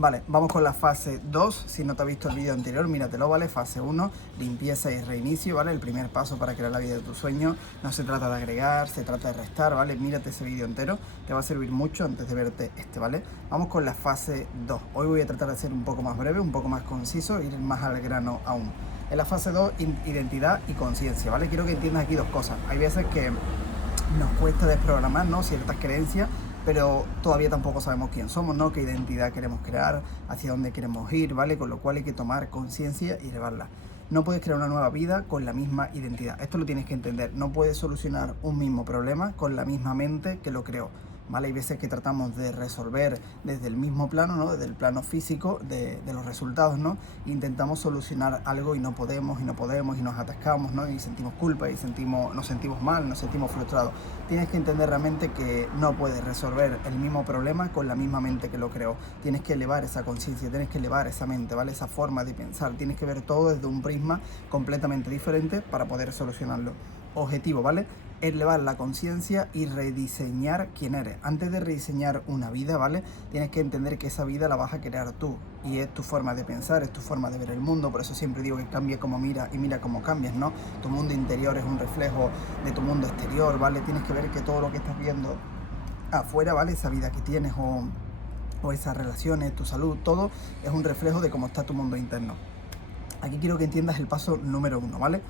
Vale, vamos con la fase 2. Si no te has visto el vídeo anterior, míratelo, ¿vale? Fase 1, limpieza y reinicio, ¿vale? El primer paso para crear la vida de tus sueños. No se trata de agregar, se trata de restar, ¿vale? Mírate ese vídeo entero, te va a servir mucho antes de verte este, ¿vale? Vamos con la fase 2. Hoy voy a tratar de ser un poco más breve, un poco más conciso, ir más al grano aún. En la fase 2, identidad y conciencia, ¿vale? Quiero que entiendas aquí dos cosas. Hay veces que nos cuesta desprogramar, ¿no?, ciertas creencias, pero todavía tampoco sabemos quién somos, ¿no?, qué identidad queremos crear, hacia dónde queremos ir, ¿vale? Con lo cual hay que tomar conciencia y elevarla. No puedes crear una nueva vida con la misma identidad. Esto lo tienes que entender. No puedes solucionar un mismo problema con la misma mente que lo creó, ¿vale? Hay veces que tratamos de resolver desde el mismo plano, ¿no?, desde el plano físico de los resultados, ¿no? Intentamos solucionar algo y no podemos, y nos atascamos, ¿no? Y sentimos culpa, y nos sentimos mal, nos sentimos frustrados. Tienes que entender realmente que no puedes resolver el mismo problema con la misma mente que lo creó. Tienes que elevar esa conciencia, tienes que elevar esa mente, ¿vale? Esa forma de pensar. Tienes que ver todo desde un prisma completamente diferente para poder solucionarlo. Objetivo, ¿vale? Elevar la conciencia y rediseñar quién eres. Antes de rediseñar una vida, ¿vale?, tienes que entender que esa vida la vas a crear tú, y es tu forma de pensar, es tu forma de ver el mundo. Por eso siempre digo que cambia como mira y mira cómo cambias, ¿no? Tu mundo interior es un reflejo de tu mundo exterior, ¿vale? Tienes que ver que todo lo que estás viendo afuera, ¿vale?, esa vida que tienes o esas relaciones, tu salud, todo es un reflejo de cómo está tu mundo interno. Aquí quiero que entiendas el paso número 1, ¿vale?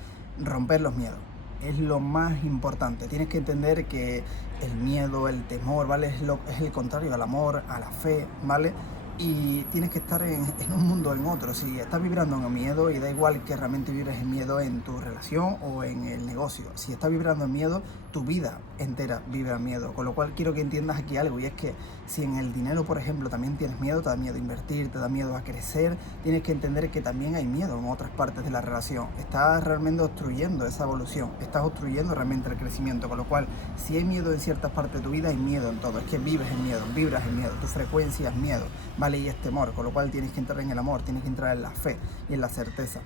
Romper los miedos. Es lo más importante. Tienes que entender que el miedo, el temor, ¿vale?, es el contrario al amor, a la fe, ¿vale? Y tienes que estar en un mundo o en otro. Si estás vibrando en el miedo, y da igual que realmente vibres en miedo en tu relación o en el negocio, si estás vibrando en miedo, tu vida entera vibra en miedo. Con lo cual quiero que entiendas aquí algo, y es que si en el dinero, por ejemplo, también tienes miedo, te da miedo a invertir, te da miedo a crecer, tienes que entender que también hay miedo en otras partes de la relación. Estás realmente obstruyendo esa evolución, estás obstruyendo realmente el crecimiento. Con lo cual, si hay miedo en ciertas partes de tu vida, hay miedo en todo. Es que vives en miedo, vibras en miedo, tu frecuencia es miedo, ¿vale? Y es temor. Con lo cual tienes que entrar en el amor, tienes que entrar en la fe y en la certeza.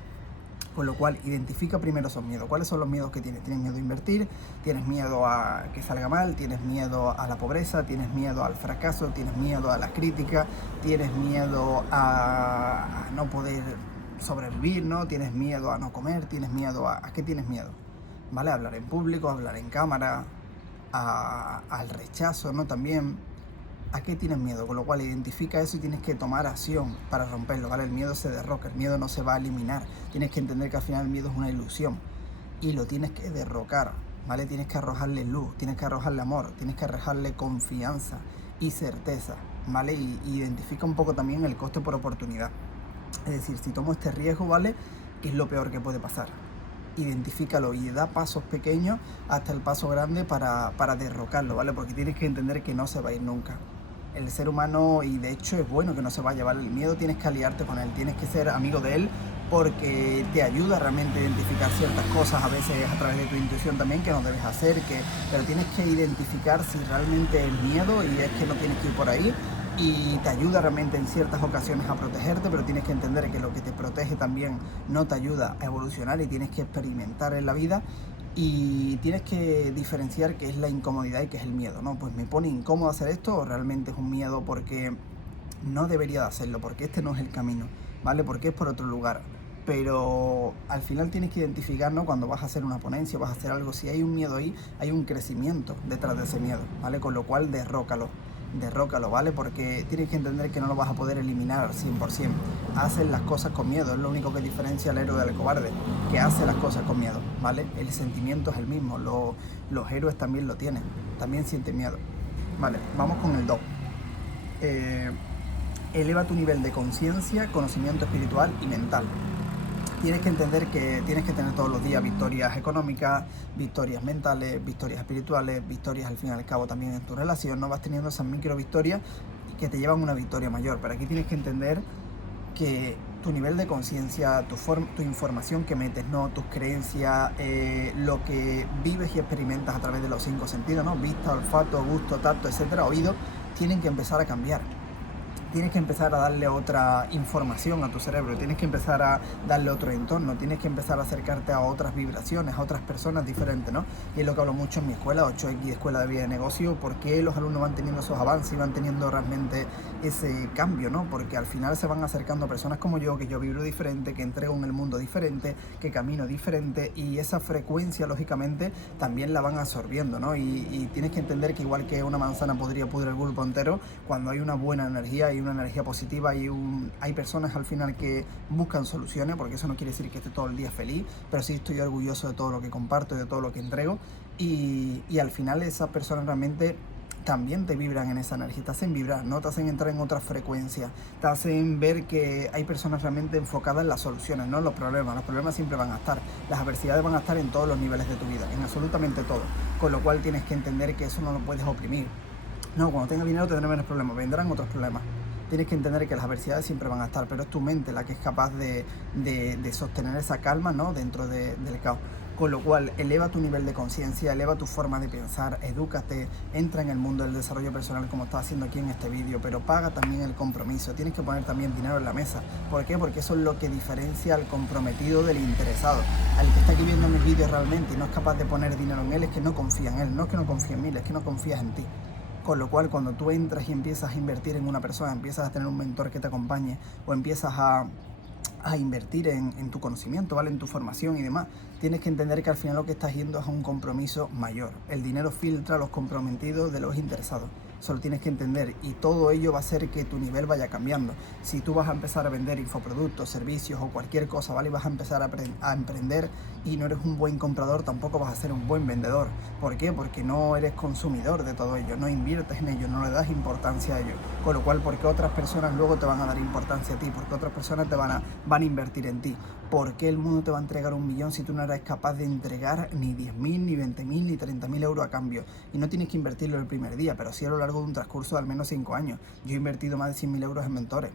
Con lo cual, identifica primero esos miedos. ¿Cuáles son los miedos que tienes? ¿Tienes miedo a invertir? ¿Tienes miedo a que salga mal? ¿Tienes miedo a la pobreza? ¿Tienes miedo al fracaso? ¿Tienes miedo a la crítica? ¿Tienes miedo a no poder sobrevivir, ¿no? ¿Tienes miedo a no comer? ¿Tienes miedo a qué tienes miedo? ¿Vale? A hablar en público, a hablar en cámara, al rechazo, ¿no? También. ¿A qué tienes miedo? Con lo cual identifica eso y tienes que tomar acción para romperlo, ¿vale? El miedo se derroca, el miedo no se va a eliminar. Tienes que entender que al final el miedo es una ilusión y lo tienes que derrocar, ¿vale? Tienes que arrojarle luz, tienes que arrojarle amor, tienes que arrojarle confianza y certeza, ¿vale? Y identifica un poco también el coste por oportunidad. Es decir, si tomo este riesgo, ¿vale?, ¿qué es lo peor que puede pasar? Identifícalo y da pasos pequeños hasta el paso grande para derrocarlo, ¿vale? Porque tienes que entender que no se va a ir nunca. El ser humano, y de hecho es bueno que no se vaya, ¿vale? El miedo tienes que aliarte con él, tienes que ser amigo de él, porque te ayuda realmente a identificar ciertas cosas, a veces a través de tu intuición también, que no debes hacer, pero tienes que identificar si realmente es miedo y es que no tienes que ir por ahí, y te ayuda realmente en ciertas ocasiones a protegerte, pero tienes que entender que lo que te protege también no te ayuda a evolucionar, y tienes que experimentar en la vida. Y tienes que diferenciar qué es la incomodidad y qué es el miedo, ¿no? Pues me pone incómodo hacer esto, o realmente es un miedo porque no debería de hacerlo, porque este no es el camino, ¿vale? Porque es por otro lugar. Pero al final tienes que identificar, ¿no?, cuando vas a hacer una ponencia, vas a hacer algo, si hay un miedo ahí, hay un crecimiento detrás de ese miedo, ¿vale? Con lo cual derrócalo, ¿vale? Porque tienes que entender que no lo vas a poder eliminar al 100%. Hacen las cosas con miedo, es lo único que diferencia al héroe del cobarde, que hace las cosas con miedo, ¿vale? El sentimiento es el mismo, los héroes también lo tienen, también sienten miedo, ¿vale? Vamos con el 2. Eleva tu nivel de conciencia, conocimiento espiritual y mental. Tienes que entender que tienes que tener todos los días victorias económicas, victorias mentales, victorias espirituales, victorias al fin y al cabo también en tu relación, ¿no? Vas teniendo esas micro victorias que te llevan a una victoria mayor. Pero aquí tienes que entender que tu nivel de conciencia, tu información que metes, ¿no?, tus creencias, lo que vives y experimentas a través de los 5 sentidos, ¿no?, vista, olfato, gusto, tacto, etcétera, oído, tienen que empezar a cambiar. tienes que empezar a darle otra información a tu cerebro, tienes que empezar a darle otro entorno, tienes que empezar a acercarte a otras vibraciones, a otras personas diferentes, ¿no? Y es lo que hablo mucho en mi escuela, 8X Escuela de Vida de Negocio, porque los alumnos van teniendo esos avances y van teniendo realmente ese cambio, ¿no? Porque al final se van acercando a personas como yo, que yo vibro diferente, que entrego en el mundo diferente, que camino diferente, y esa frecuencia, lógicamente, también la van absorbiendo, ¿no? Y tienes que entender que igual que una manzana podría pudrir el grupo entero, cuando hay una buena energía, hay una energía positiva y hay personas al final que buscan soluciones, porque eso no quiere decir que esté todo el día feliz, pero sí estoy orgulloso de todo lo que comparto y de todo lo que entrego, y al final esas personas realmente también te vibran en esa energía, te hacen vibrar, ¿no? Te hacen entrar en otra frecuencia, te hacen ver que hay personas realmente enfocadas en las soluciones, no en los problemas. Los problemas siempre van a estar, las adversidades van a estar en todos los niveles de tu vida, en absolutamente todo, con lo cual tienes que entender que eso no lo puedes oprimir. No, cuando tengas dinero tendrás menos problemas, vendrán otros problemas. Tienes que entender que las adversidades siempre van a estar, pero es tu mente la que es capaz de sostener esa calma, ¿no? Dentro del caos. Con lo cual, eleva tu nivel de conciencia, eleva tu forma de pensar, edúcate, entra en el mundo del desarrollo personal como estás haciendo aquí en este vídeo, pero paga también el compromiso. Tienes que poner también dinero en la mesa. ¿Por qué? Porque eso es lo que diferencia al comprometido del interesado. Al que está aquí viendo mis vídeos realmente y no es capaz de poner dinero en él, es que no confía en él. No es que no confíe en él, es que no confías en ti. Con lo cual, cuando tú entras y empiezas a invertir en una persona, empiezas a tener un mentor que te acompañe, o empiezas a invertir en tu conocimiento, ¿vale? En tu formación y demás, tienes que entender que al final lo que estás yendo es a un compromiso mayor. El dinero filtra a los comprometidos de los interesados. Eso lo tienes que entender, y todo ello va a hacer que tu nivel vaya cambiando. Si tú vas a empezar a vender infoproductos, servicios o cualquier cosa, ¿vale? Y vas a empezar a emprender y no eres un buen comprador, tampoco vas a ser un buen vendedor. ¿Por qué? Porque no eres consumidor de todo ello, no inviertes en ello, no le das importancia a ello. Con lo cual, porque otras personas luego te van a dar importancia a ti, porque otras personas te van a invertir en ti. ¿Por qué el mundo te va a entregar 1 millón si tú no eres capaz de entregar ni 10.000, ni 20.000, ni 30.000 euros a cambio? Y no tienes que invertirlo el primer día, pero sí a lo largo de un transcurso de al menos 5 años. Yo he invertido más de 100.000 euros en mentores.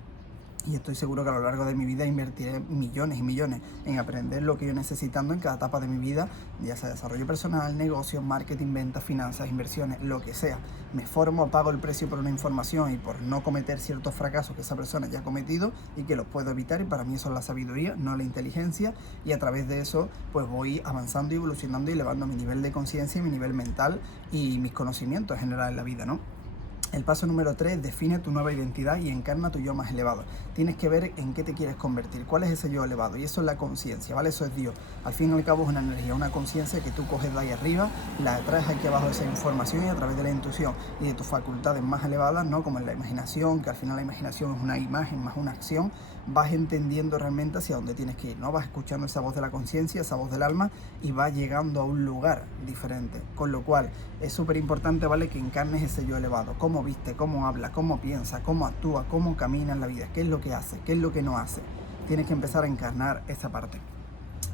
Y estoy seguro que a lo largo de mi vida invertiré millones y millones en aprender lo que yo necesitando en cada etapa de mi vida, ya sea desarrollo personal, negocios, marketing, ventas, finanzas, inversiones, lo que sea. Me formo, pago el precio por una información y por no cometer ciertos fracasos que esa persona ya ha cometido y que los puedo evitar, y para mí eso es la sabiduría, no la inteligencia, y a través de eso pues voy avanzando y evolucionando y elevando mi nivel de conciencia y mi nivel mental y mis conocimientos en general en la vida, ¿no? El paso número 3, define tu nueva identidad y encarna tu yo más elevado. Tienes que ver en qué te quieres convertir, cuál es ese yo elevado, y eso es la conciencia, ¿vale? Eso es Dios. Al fin y al cabo es una energía, una conciencia que tú coges de ahí arriba, la traes aquí abajo de esa información, y a través de la intuición y de tus facultades más elevadas, ¿no? Como en la imaginación, que al final la imaginación es una imagen más una acción, vas entendiendo realmente hacia dónde tienes que ir, ¿no? Vas escuchando esa voz de la conciencia, esa voz del alma, y vas llegando a un lugar diferente. Con lo cual es súper importante, ¿vale? Que encarnes ese yo elevado. Cómo viste, cómo habla, cómo piensa, cómo actúa, cómo camina en la vida, qué es lo que hace, qué es lo que no hace. Tienes que empezar a encarnar esa parte.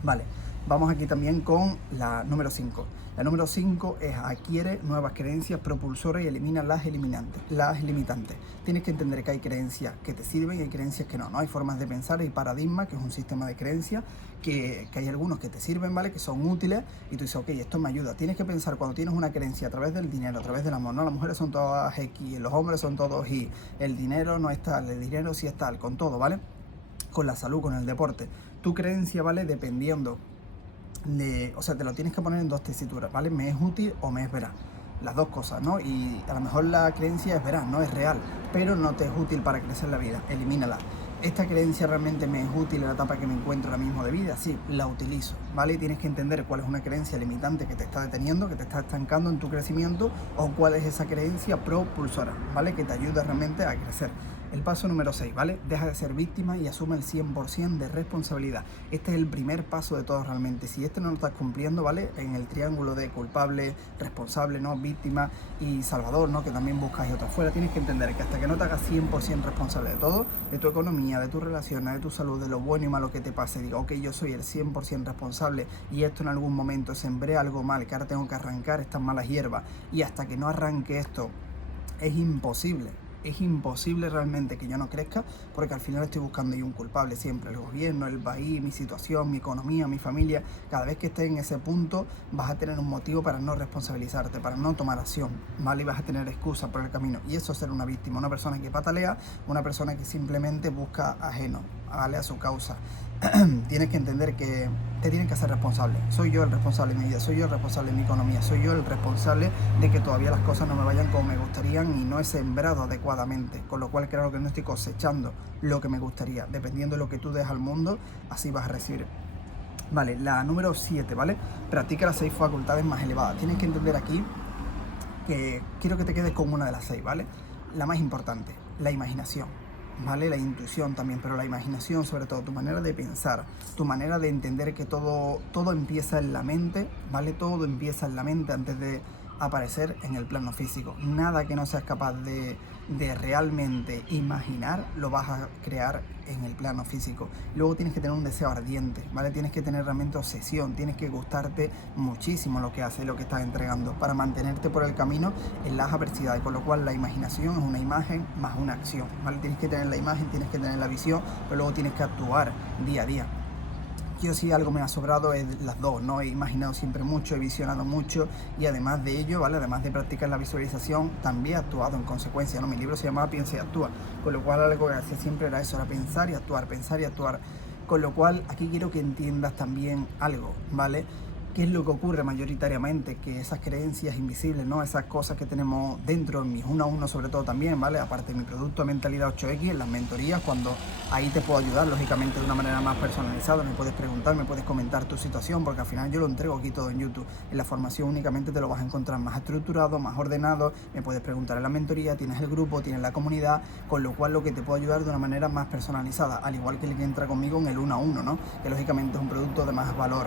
Vale, vamos aquí también con la número 5. La número 5 es adquiere nuevas creencias propulsoras y elimina las limitantes. Tienes que entender que hay creencias que te sirven y hay creencias que no. No hay formas de pensar, hay paradigma, que es un sistema de creencias, que hay algunos que te sirven, ¿vale? Que son útiles, y tú dices, ok, esto me ayuda. Tienes que pensar cuando tienes una creencia a través del dinero, a través del amor, ¿no? Las mujeres son todas X, los hombres son todos Y, el dinero no es tal, el dinero sí es tal, con todo, ¿vale? Con la salud, con el deporte. Tu creencia, ¿vale? Dependiendo o sea, te lo tienes que poner en 2 tesituras, ¿vale? Me es útil o me es veraz. Las 2 cosas, ¿no? Y a lo mejor la creencia es veraz, no es real, pero no te es útil para crecer la vida. Elimínala. ¿Esta creencia realmente me es útil en la etapa que me encuentro ahora mismo de vida? Sí, la utilizo, ¿vale? Tienes que entender cuál es una creencia limitante que te está deteniendo, que te está estancando en tu crecimiento, o cuál es esa creencia propulsora, ¿vale? Que te ayuda realmente a crecer. El paso número 6, ¿vale? Deja de ser víctima y asume el 100% de responsabilidad. Este es el primer paso de todo realmente. Si este no lo estás cumpliendo, ¿vale? En el triángulo de culpable, responsable, ¿no? Víctima y salvador, ¿no? Que también buscas y otras fuera. Tienes que entender que hasta que no te hagas 100% responsable de todo, de tu economía, de tus relaciones, de tu salud, de lo bueno y malo que te pase, diga, ok, yo soy el 100% responsable y esto en algún momento sembré algo mal, que ahora tengo que arrancar estas malas hierbas, y hasta que no arranque esto, es imposible Es imposible realmente que yo no crezca, porque al final estoy buscando ahí un culpable siempre, el gobierno, el país, mi situación, mi economía, mi familia. Cada vez que estés en ese punto vas a tener un motivo para no responsabilizarte, para no tomar acción, ¿vale? Y vas a tener excusas por el camino. Y eso es ser una víctima, una persona que patalea, una persona que simplemente busca ajeno, ¿vale? A su causa. Tienes que entender que te tienes que hacer responsable. Soy yo el responsable de mi vida, soy yo el responsable de mi economía, soy yo el responsable de que todavía las cosas no me vayan como me gustarían y no he sembrado adecuadamente, con lo cual creo que no estoy cosechando lo que me gustaría. Dependiendo de lo que tú des al mundo, así vas a recibir. Vale, la número 7, ¿vale? Practica las 6 facultades más elevadas. Tienes que entender aquí que quiero que te quedes con una de las 6, ¿vale? La más importante, la imaginación, ¿vale? La intuición también, pero la imaginación sobre todo, tu manera de pensar, tu manera de entender que todo empieza en la mente, ¿vale? Todo empieza en la mente antes de aparecer en el plano físico. Nada que no seas capaz de realmente imaginar lo vas a crear en el plano físico. Luego tienes que tener un deseo ardiente, ¿vale? Tienes que tener realmente obsesión, tienes que gustarte muchísimo lo que haces, lo que estás entregando, para mantenerte por el camino en las adversidades, con lo cual la imaginación es una imagen más una acción, ¿vale? Tienes que tener la imagen, tienes que tener la visión, pero luego tienes que actuar día a día. Yo sí algo me ha sobrado es las dos, ¿no? He imaginado siempre mucho, he visionado mucho y además de ello, ¿vale? Además de practicar la visualización, también he actuado en consecuencia, ¿no? Mi libro se llamaba Piensa y Actúa, con lo cual algo que hacía siempre era eso, era pensar y actuar, pensar y actuar. Con lo cual aquí quiero que entiendas también algo, ¿vale? ¿Qué es lo que ocurre mayoritariamente? Que esas creencias invisibles, ¿no? Esas cosas que tenemos dentro, en mis 1 a 1 sobre todo también, ¿vale? Aparte de mi producto Mentalidad 8X, en las mentorías, cuando ahí te puedo ayudar, lógicamente, de una manera más personalizada. Me puedes preguntar, me puedes comentar tu situación, porque al final yo lo entrego aquí todo en YouTube. En la formación únicamente te lo vas a encontrar más estructurado, más ordenado. Me puedes preguntar en la mentoría, tienes el grupo, tienes la comunidad, con lo cual lo que te puedo ayudar de una manera más personalizada, al igual que el que entra conmigo en el 1 a 1, ¿no? Que lógicamente es un producto de más valor.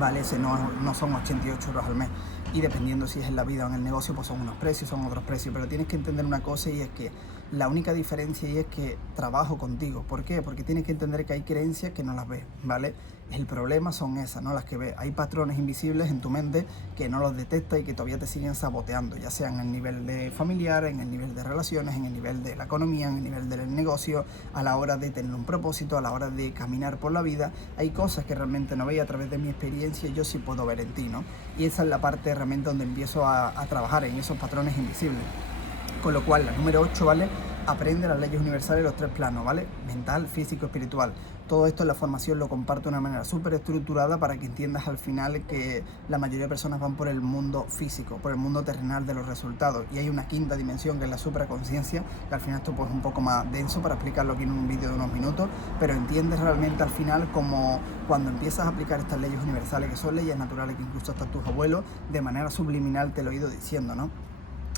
Vale, ese no son 88 euros al mes. Y dependiendo si es en la vida o en el negocio, pues son unos precios, son otros precios. Pero tienes que entender una cosa, y es que la única diferencia y es que trabajo contigo. ¿Por qué? Porque tienes que entender que hay creencias que no las ves, ¿vale? El problema son esas, no las que ves. Hay patrones invisibles en tu mente que no los detectas y que todavía te siguen saboteando, ya sea en el nivel de familiar, en el nivel de relaciones, en el nivel de la economía, en el nivel del negocio, a la hora de tener un propósito, a la hora de caminar por la vida. Hay cosas que realmente no veis a través de mi experiencia, yo sí puedo ver en ti, ¿no? Y esa es la parte realmente donde empiezo a trabajar en esos patrones invisibles. Con lo cual, la número 8, ¿vale? Aprende las leyes universales de los 3 planos, ¿vale? Mental, físico, espiritual. Todo esto en la formación lo comparto de una manera súper estructurada para que entiendas al final que la mayoría de personas van por el mundo físico, por el mundo terrenal de los resultados. Y hay una quinta dimensión que es la supraconciencia, que al final esto pues es un poco más denso para explicarlo aquí en un vídeo de unos minutos, pero entiendes realmente al final como cuando empiezas a aplicar estas leyes universales, que son leyes naturales que incluso hasta tus abuelos de manera subliminal te lo he ido diciendo, ¿no?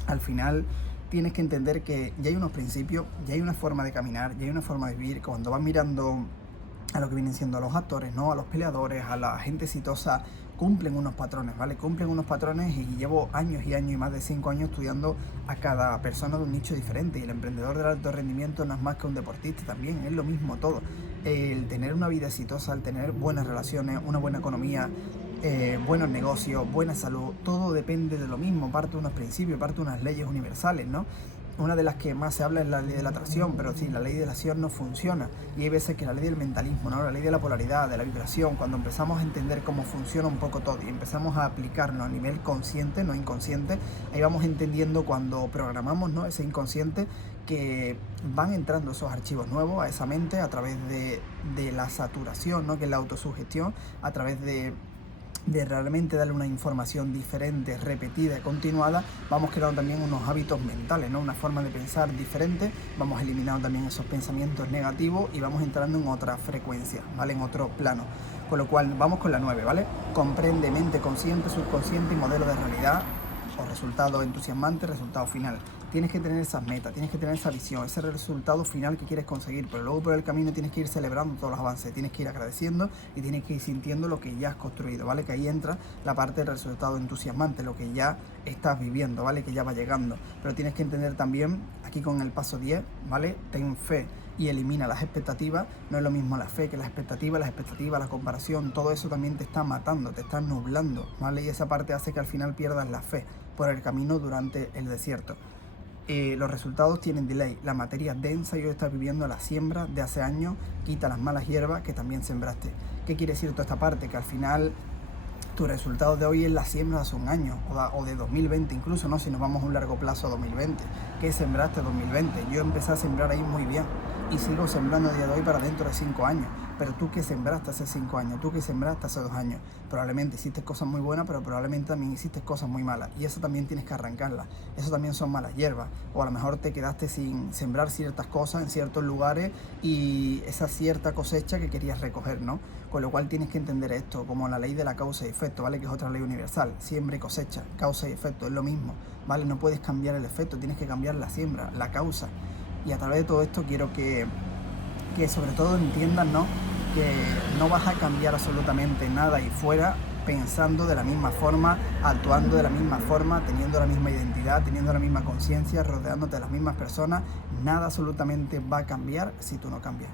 Al final tienes que entender que ya hay unos principios, ya hay una forma de caminar, ya hay una forma de vivir. Cuando vas mirando a lo que vienen siendo a los actores, ¿no? A los peleadores, a la gente exitosa, cumplen unos patrones, ¿vale? Cumplen unos patrones y llevo años y años y más de 5 años estudiando a cada persona de un nicho diferente. Y el emprendedor del alto rendimiento no es más que un deportista también, es lo mismo todo. El tener una vida exitosa, el tener buenas relaciones, una buena economía, buenos negocios, buena salud, todo depende de lo mismo, parte de unos principios, parte de unas leyes universales, ¿no? Una de las que más se habla es la ley de la atracción, pero sí, la ley de la acción no funciona. Y hay veces que la ley del mentalismo, ¿no? La ley de la polaridad, de la vibración, cuando empezamos a entender cómo funciona un poco todo y empezamos a aplicarlo a nivel consciente, no inconsciente, ahí vamos entendiendo cuando programamos, ¿no? Ese inconsciente, que van entrando esos archivos nuevos a esa mente a través de la saturación, ¿no? Que es la autosugestión, a través de realmente darle una información diferente, repetida y continuada. Vamos creando también unos hábitos mentales, ¿no? Una forma de pensar diferente, vamos eliminando también esos pensamientos negativos y vamos entrando en otra frecuencia, ¿vale? En otro plano. Con lo cual, vamos con la 9, ¿vale? Comprende mente consciente, subconsciente y modelo de realidad o resultado entusiasmante, resultado final. Tienes que tener esas metas, tienes que tener esa visión, ese resultado final que quieres conseguir, pero luego por el camino tienes que ir celebrando todos los avances, tienes que ir agradeciendo y tienes que ir sintiendo lo que ya has construido, ¿vale? Que ahí entra la parte del resultado entusiasmante, lo que ya estás viviendo, ¿vale? Que ya va llegando. Pero tienes que entender también, aquí con el paso 10, ¿vale? Ten fe y elimina las expectativas. No es lo mismo la fe que las expectativas, la comparación, todo eso también te está matando, te está nublando, ¿vale? Y esa parte hace que al final pierdas la fe por el camino durante el desierto. los resultados tienen delay. La materia densa y hoy estás viviendo la siembra de hace años, quita las malas hierbas que también sembraste. ¿Qué quiere decir toda esta parte? Que al final tu resultado de hoy es la siembra de hace un año o de 2020 incluso, ¿no? Si nos vamos a un largo plazo a 2020. ¿Qué sembraste en 2020? Yo empecé a sembrar ahí muy bien y sigo sembrando a día de hoy para dentro de 5 años. Pero tú que sembraste hace 5 años, tú que sembraste hace 2 años, probablemente hiciste cosas muy buenas, pero probablemente también hiciste cosas muy malas. Y eso también tienes que arrancarlas. Eso también son malas hierbas. O a lo mejor te quedaste sin sembrar ciertas cosas en ciertos lugares y esa cierta cosecha que querías recoger, ¿no? Con lo cual tienes que entender esto como la ley de la causa y efecto, ¿vale? Que es otra ley universal. Siembra y cosecha, causa y efecto, es lo mismo, ¿vale? No puedes cambiar el efecto, tienes que cambiar la siembra, la causa. Y a través de todo esto quiero que sobre todo entiendan, ¿no? Que no vas a cambiar absolutamente nada ahí fuera pensando de la misma forma, actuando de la misma forma, teniendo la misma identidad, teniendo la misma conciencia, rodeándote de las mismas personas. Nada absolutamente va a cambiar si tú no cambias.